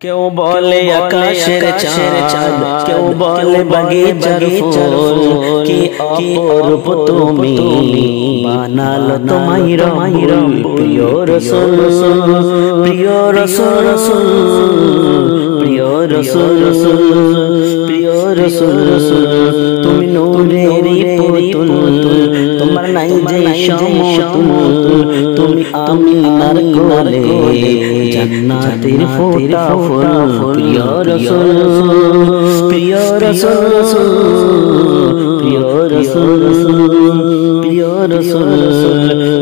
কেউ বলে আকাশের চাঁদ, কেউ বলে বাগিচার ফুল, কি অপরূপ তুমি বানালো তোমায় রঙ। প্রিয় রাসূল, প্রিয় রাসূল, প্রিয় রাসূল, প্রিয় রাসূল, তুমি নূরেরই পুতুল, তোমার নাই যে সমতুল, তুমি আমিনার কোলে জান্নাতের ফোঁটা ফুল। প্রিয় রাসূল, প্রিয় রাসূল, প্রিয় রাসূল, প্রিয় রাসূল,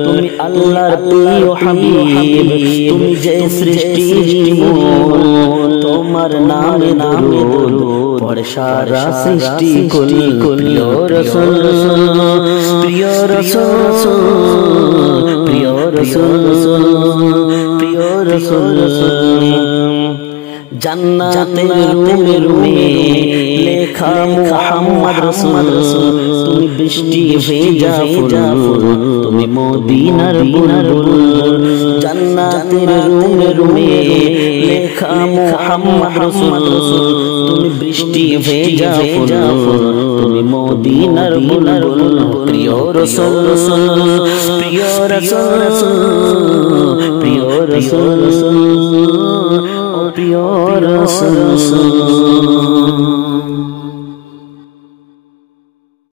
তুমি আল্লাহর প্রিয় হাবিব, তুমি যে সৃষ্টির মূল, তোমার নামে দরুদ পড়ে সারা সৃষ্টি কুল। প্রিয় রাসূল, প্রিয় রাসূল, প্রিয় রাসূল, প্রিয় রাসূল, জান্নাতের রুমে লেখা মুহাম্মদ রাসূল, তুমি বৃষ্টি ভেজা ফুল, তুমি মদিনার বুলবুল। জান্নাতের রুমে লেখা মুহাম্মদ রাসূল, তুমি বৃষ্টি ভেজা ফুল, তুমি মদিনার বুলবুল। প্রিয় রাসূল, প্রিয় রাসূল, প্রিয় রাসূল, প্রিয় রাসূল।